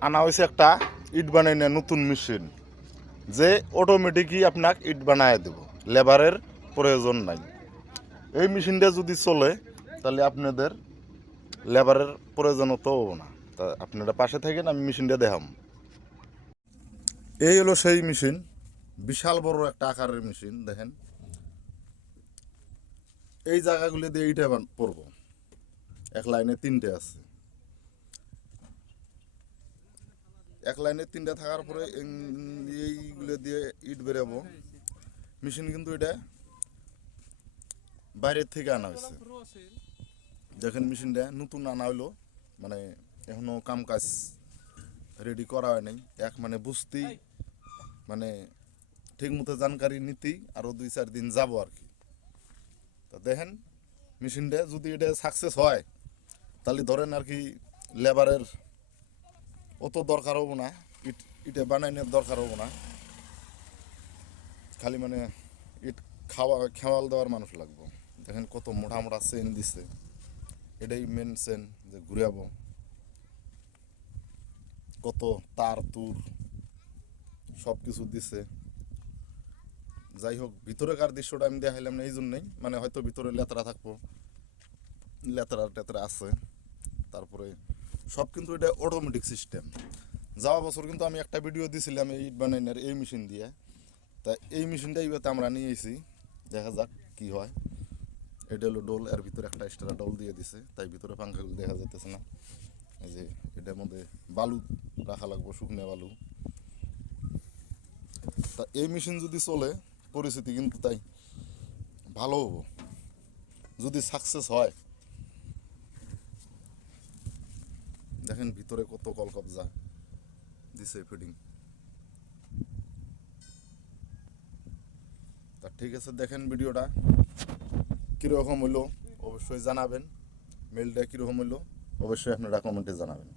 আনা হয়েছে একটা ইট বানাই না নতুন মেশিন, যে অটোমেটিকই আপনাকে ইট বানায় দেব। লেবারের প্রয়োজন নাই। এই মেশিনটা যদি চলে, তাহলে আপনাদের লেবারের প্রয়োজন তো হব না। তা আপনারা পাশে থাকেন, আমি মেশিনটা দেখাম। এই হলো সেই মেশিন, বিশাল বড় একটা আকারের মেশিন, দেখেন। এই জায়গাগুলি দিয়ে ইটা বান- পড়ব এক লাইনে তিনটে আছে। এক লাইনে তিনটে থাকার পরে এইগুলো দিয়ে ইট বেরোবো। মেশিন কিন্তু এটা বাইরের থেকে আনা হয়েছে। দেখেন মেশিনটা নতুন আনা হইল মানে এখনও কাম কাজ রেডি করা হয় নাই। এক মানে বুঝতেই মানে ঠিক মতো জানকারি নিতেই আরও দুই চার দিন যাব আর কি। তা দেখেন মেশিনটা যদি এটা সাকসেস হয়, তাহলে ধরেন আর কি লেবারের অত দরকার হব না। ইট, ইটে বানাইনের দরকার হব না। খালি মানে ইট খাওয়া, খেওয়াল দেওয়ার মানুষ লাগবো। দেখেন কত মোটা মোটা চেন দিছে। এটাই মেন চেন যে ঘুরাবো কত তার, তুর সব কিছু দিছে। যাই হোক, ভিতরেকার দৃশ্যটা আমি দেখাইলাম না এই জন্যই মানে হয়তো ভিতরে লেতরা থাকব। লেতরা টেতরা আছে। তারপরে সব কিন্তু এটা অটোমেটিক সিস্টেম যাওয়া বছর কিন্তু আমি একটা ভিডিও দিছিলাম এই ইট বানাইনার এই মেশিন দিয়ে। তা এই মেশিনটা এইবার আমরা নিয়ে দেখা যাক কি হয়। এটা হলো ডোল এর ভিতরে একটা এক্সট্রা ডোল দিয়ে দিছে, তাই ভিতরে পাঙ্খাগুলো দেখা যাইতেছে না। এই যে, এটার মধ্যে বালু রাখা লাগবো, শুকনো বালু। তা এই মেশিন যদি চলে, পরিস্থিতি কিন্তু তাই ভালো হব। যদি সাকসেস হয় দেখেন ভিতরে কত কল কবজা দিছে ফিডিং। তা ঠিক আছে, দেখেন ভিডিওটা কীরকম হইল, অবশ্যই জানাবেন। মেলটা কীরকম হইল, অবশ্যই আপনারা কমেন্টে জানাবেন।